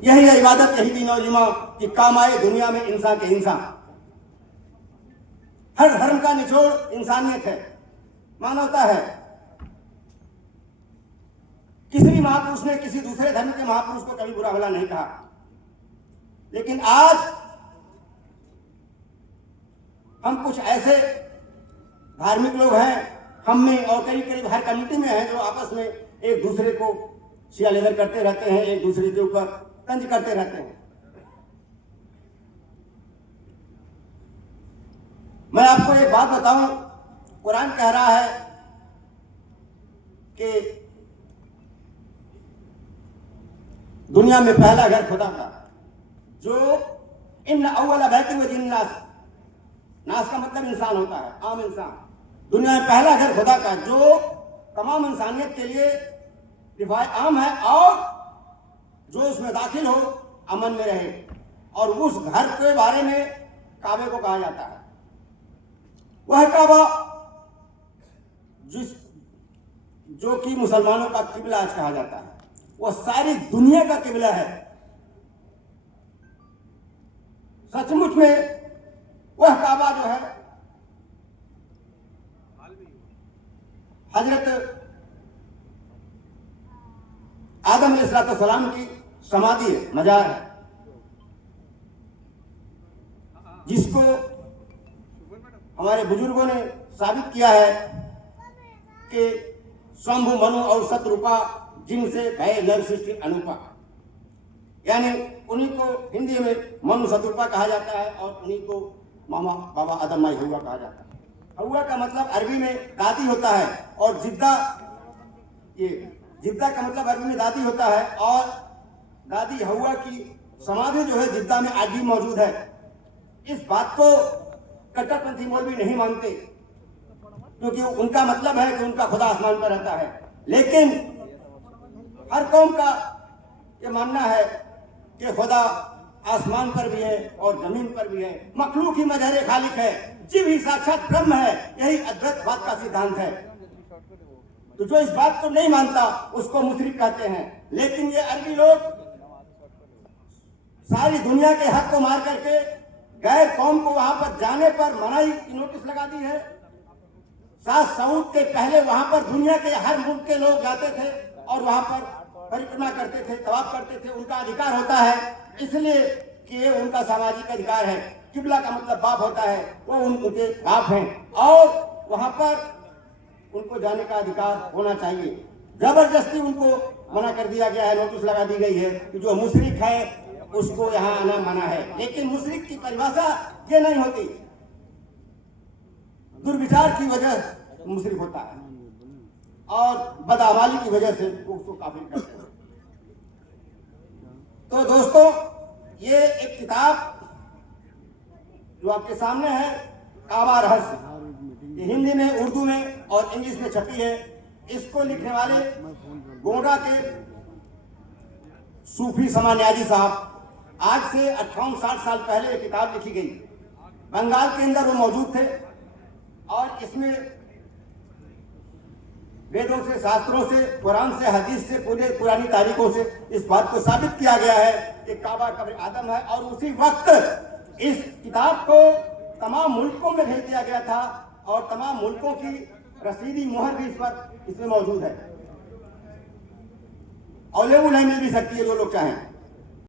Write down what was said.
यही है इबादत, यही दीन और ईमान कि काम आए दुनिया में इंसान के इंसान। हर धर्म का निचोड़ इंसानियत है, मानवता है। किसी महापुरुष ने किसी दूसरे धर्म के महापुरुष को कभी बुरा भला नहीं कहा, लेकिन आज हम कुछ ऐसे धार्मिक लोग हैं, हम में और करीब करीब हर कम्युनिटी में हैं, जो आपस में एक दूसरे को शियालेदर करते रहते हैं, एक दूसरे के ऊपर तंज करते रहते हैं। मैं आपको एक बात बताऊं, कुरान कह रहा है कि दुनिया में पहला घर खुदा का, जो इन अव्वल बैति व जिन्नास, नास का मतलब इंसान होता है, आम इंसान। दुनिया में पहला घर खुदा का जो तमाम इंसानियत के लिए रिफायत आम है, और जो उसमें दाखिल हो अमन में रहे। और उस घर के बारे में काबे को कहा जाता है, वह काबा जो कि मुसलमानों का किबला आज कहा जाता है, वह सारी दुनिया का किबला है। सचमुच में वह काबा जो है हजरत आदम अलैहिस्सलाम की समाधि है, मजार है, जिसको हमारे बुजुर्गों ने साबित किया है कि स्वंभु मनु और शत्रुपा जिनसे भय नर सृष्टि अनुपा, यानी उन्हीं को हिंदी में मनु शत्रुपा कहा जाता है और उन्हीं को मामा बाबा आदम माई हवा कहा जाता है। हवा का मतलब अरबी में दादी होता है, और जिद्दा का मतलब अरबी में दादी होता है, और दादी हवा की समाधि जो है जिद्दा में आज भी मौजूद है। इस बात को कट्टरपंथी मौलवी नहीं मानते, क्योंकि उनका मतलब है कि उनका खुदा आसमान पर रहता है। लेकिन हर कौम का ये मानना है कि खुदा आसमान पर भी है और जमीन पर भी है, मखलूक ही मजहर खालिक है, जीव ही साक्षात ब्रह्म है। यही अद्वैतवाद का सिद्धांत है। तो जो इस बात को नहीं मानता उसको मुशरिक कहते हैं। लेकिन ये अरबी लोग सारी दुनिया के हक को मार करके गैर कौम को वहां पर जाने पर मनाही की नोटिस लगा दी है। सात सऊद के पहले वहां पर दुनिया के हर मुल्क के लोग जाते थे और वहां पर परिक्रमा करते थे, तवाफ करते थे। उनका अधिकार होता है, इसलिए कि ये उनका सामाजिक अधिकार है। किबला का मतलब बाप होता है, वो उनके बाप हैं और वहां पर उनको जाने का अधिकार होना चाहिए। जबरदस्ती उनको मना कर दिया गया है, नोटिस लगा दी गई है कि जो मुशरिक है उसको यहाँ आना मना है। लेकिन मुशरिक की परिभाषा ये नहीं होती, दुर्विचार की वजह मुशरिक होता है और बदअमाली की वजह से उसको काफिर करते हैं। तो दोस्तों, ये एक किताब जो आपके सामने है, काबा रहस्य, ये हिंदी में, उर्दू में और इंग्लिश में छपी है। इसको लिखने वाले गोंडा के सूफी समान्याजी साहब, आज से 58-60 साल पहले ये किताब लिखी गई। बंगाल के अंदर वो मौजूद थे और इसमें वेदों से, शास्त्रों से, कुरान से, हदीस से, पूरे पुरानी तारीखों से इस बात को साबित किया गया है कि काबा कब्र आदम है। और उसी वक्त इस किताब को तमाम मुल्कों में भेज दिया गया था और तमाम मुल्कों की रसीदी मुहर भी इस पर इसमें मौजूद है। अवेलेबल है, मिल भी सकती है जो लोग चाहें।